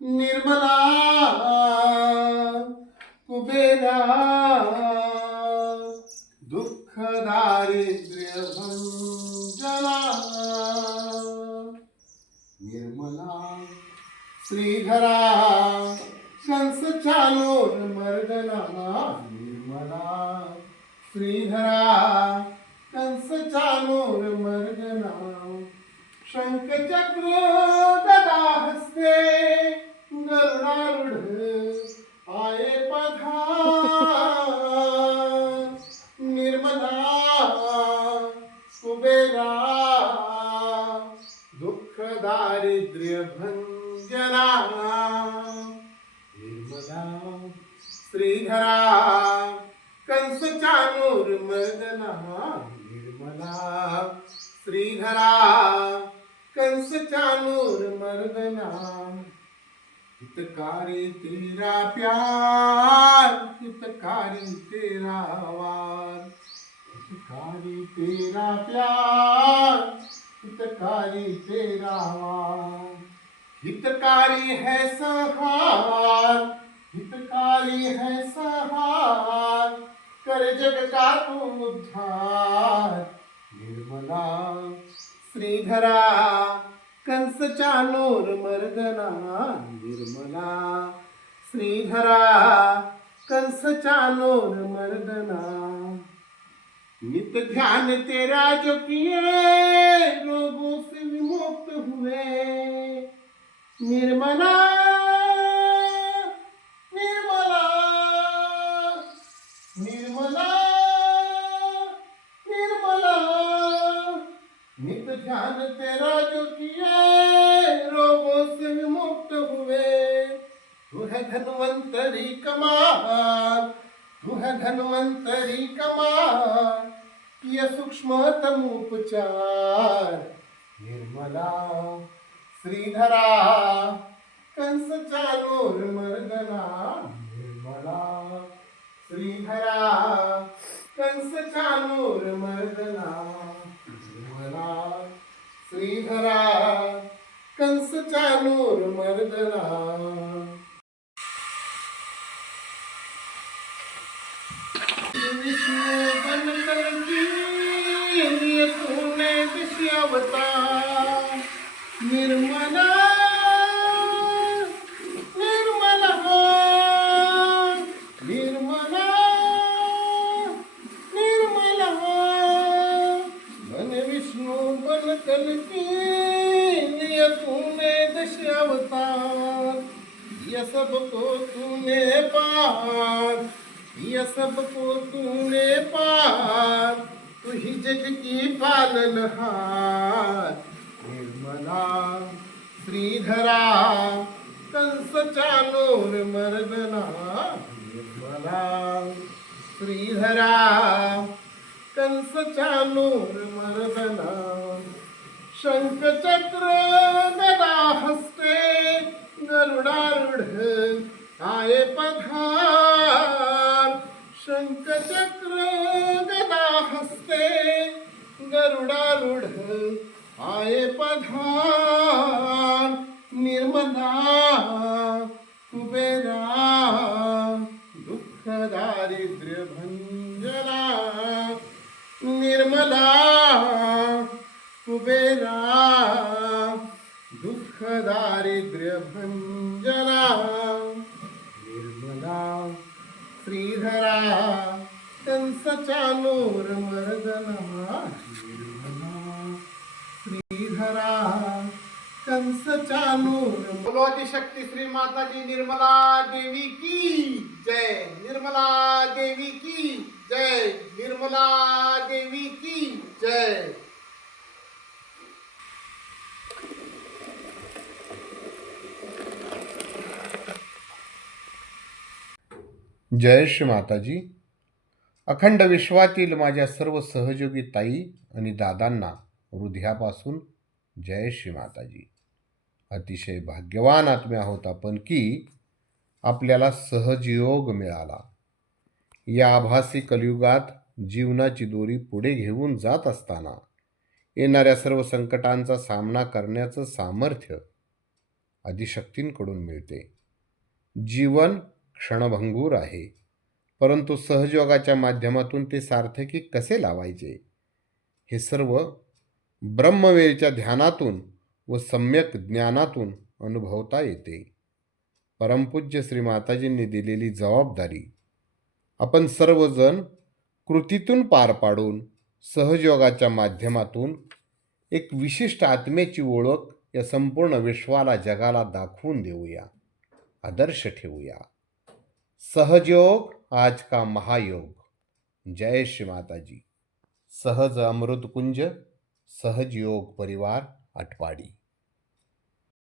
निर्मला कुबेरा दुःख दारिद्र्य भंजना निर्मला श्रीधरा कंस चालोर मर्दना निर्मला श्रीधरा कंस चालोर मर्दना शंख चक्र गदा हस्ते गरुडारूढ आये पधार निर्मला कुबेरा दुःख दारिद्र्य भंजना निर्मला श्रीधरा कंस चाणूर मर्दना निर्मला श्रीधरा कंस चाणूर मर्दना हितकारी तेरा प्यार हितकारी तेरा वार हितकारी तेरा प्यार हितकारी तेरा वार हितकारी है सहार हितकारी है सहार कर जग का तू उद्धार निर्मला श्रीधरा कंस चाणूर मर्दना निर्मला श्रीधरा कंस चाणूर मर्दना नित ध्यान तेरा जो किए रोगों से विमुक्त हुए निर्मला निर्मला निर्मला निर्मला नित ध्यान तेरा जो किए रोगों से विमुक्त हुए तू है धन्वंतरी कमाल तू है धन्वंतरी कमाल किया सूक्ष्मतम उपचार निर्मला श्रीधरा कंस चाणूर मर्दना निर्मला श्रीधरा कंस चाणूर मर्दना निर्मला श्रीधरा कंस चाणूर मर्दना तूने अवतार निर्मला निर्मला निर्मला निर्मला मन विष्णु बन कलकी तूने अवतार यह सबको तूने पार यह सबको तूने पार तू ही जग की पालनहार निर्मला श्रीधरा कंस चाणूर मर्दना निर्मला श्रीधरा कंस चाणूर मर्दना शंख चक्र गदा हस्ते गरुडारूढ आये पधार शंख चक्र गदा हस्ते गरुडारूढ आये पधार निर्मला कुबेरा दुःख दारिद्र्य भंजना निर्मला कुबेरा दुःख दारिद्र्य भंजना निर्मला श्रीधरा कंस चाणूर मर्दना निर्मला श्रीधरा कंस चाणूर बोलो आदिशक्ति श्री माता जी निर्मला देवी की जय निर्मला देवी की जय निर्मला देवी की जय जय श्री माताजी. अखंड विश्वातील माझ्या सर्व सहयोगी ताई आणि दादांना हृदयापासून जय श्री माताजी. अतिशय भाग्यवान आत्मे आहोत आपण की आपल्याला सहजयोग मिळाला. या आभासी कलियुगात जीवनाची दोरी पुढे घेऊन जात असताना येणाऱ्या सर्व संकटांचा सामना करण्याचं सामर्थ्य आदिशक्तींकडून मिळते. जीवन क्षणभंगूर आहे, परंतु सहजयोगाच्या माध्यमातून ते सार्थकी कसे लावायचे हे सर्व ब्रह्मवेळच्या ध्यानातून व सम्यक ज्ञानातून अनुभवता येते. परमपूज्य श्री माताजींनी दिलेली जबाबदारी आपण सर्वजण कृतीतून पार पाडून सहजयोगाच्या माध्यमातून एक विशिष्ट आत्मेची ओळख या संपूर्ण विश्वाला, जगाला दाखवून देऊया, आदर्श ठेवूया. सहजयोग आज का महायोग. जय श्री माताजी. सहज अमृतकुंज, सहजयोग परिवार, आटपाडी.